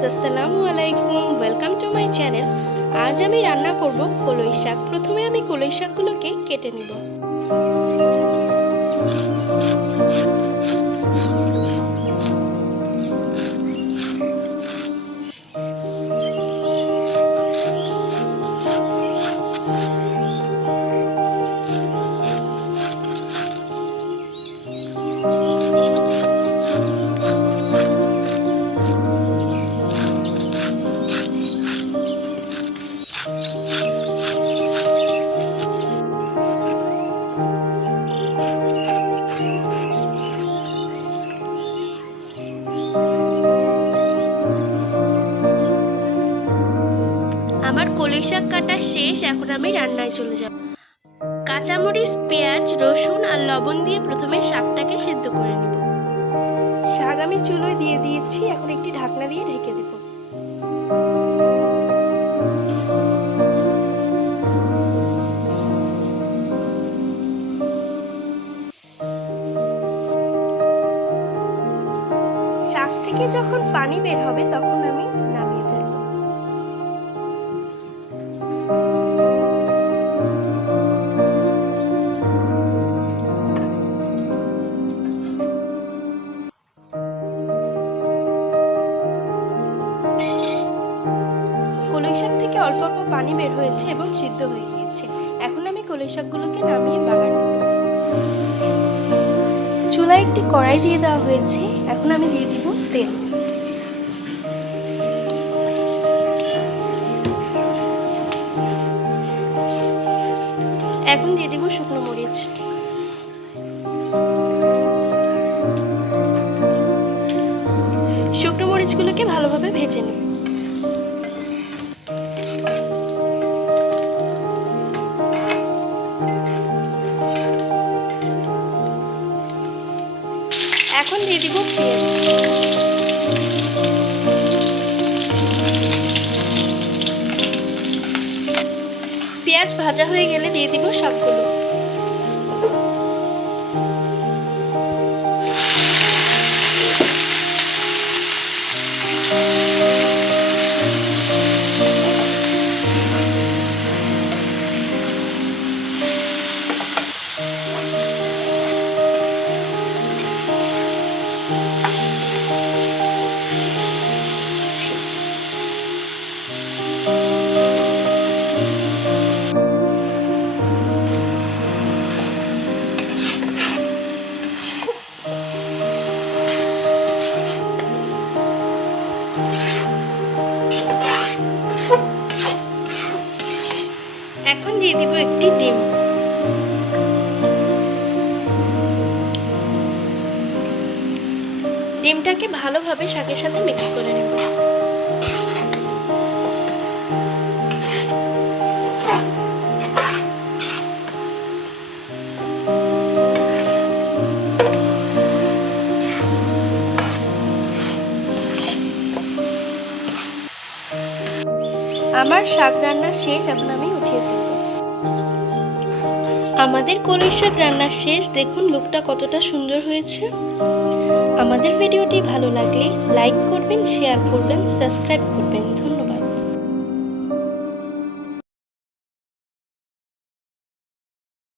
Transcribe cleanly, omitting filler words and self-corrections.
Guys, আসসালামু আলাইকুম। Welcome to my channel. আজ আমি রান্না করব কলই শাক। প্রথমে আমি কলই শাকগুলোকে কেটে নেব। আমার কলই শাক কাটা শেষ। এখন আমি রান্নায় চলে যাব। কাঁচামরিচ, পেঁয়াজ, রসুন আর লবণ দিয়ে প্রথমে শাকটাকে সেদ্ধ করে নেব। শাক আমি চুলোয় দিয়ে দিয়েছি। এখন একটি ঢাকনা দিয়ে ঢেকে দেব। শাক থেকে যখন পানি বের হবে তখন আমি নামিয়ে ফেলব। কলই শাক থেকে অল্প অল্প পানি বের হয়েছে এবং সিদ্ধ হয়ে গিয়েছে। এখন আমি কলই শাকগুলোকে নামিয়ে বাগার দেব। চুলায় একটি কড়াই দিয়ে দেওয়া হয়েছে। এখন আমি দিয়ে দিব তেল। এখন দিয়ে দিব শুকনো মরিচ। শুকনো মরিচগুলোকে ভালোভাবে ভেজে নেব। এখন দিয়ে দিব পেঁয়াজ। পেঁয়াজ ভাজা হয়ে গেলে দিয়ে দিব শাকগুলো। এখন দিয়ে দিব একটি ডিম। ডিমটাকে ভালোভাবে শাকের সাথে মিক্স করে নেব। আমার শাক রান্না শেষ। এখন আমি উঠিয়ে ফেলব। আমাদের কলই শাক রান্না শেষ। দেখুন লুকটা কতটা সুন্দর হয়েছে। আমাদের ভিডিওটি ভালো লাগলে লাইক করবেন, শেয়ার করবেন, সাবস্ক্রাইব করবেন।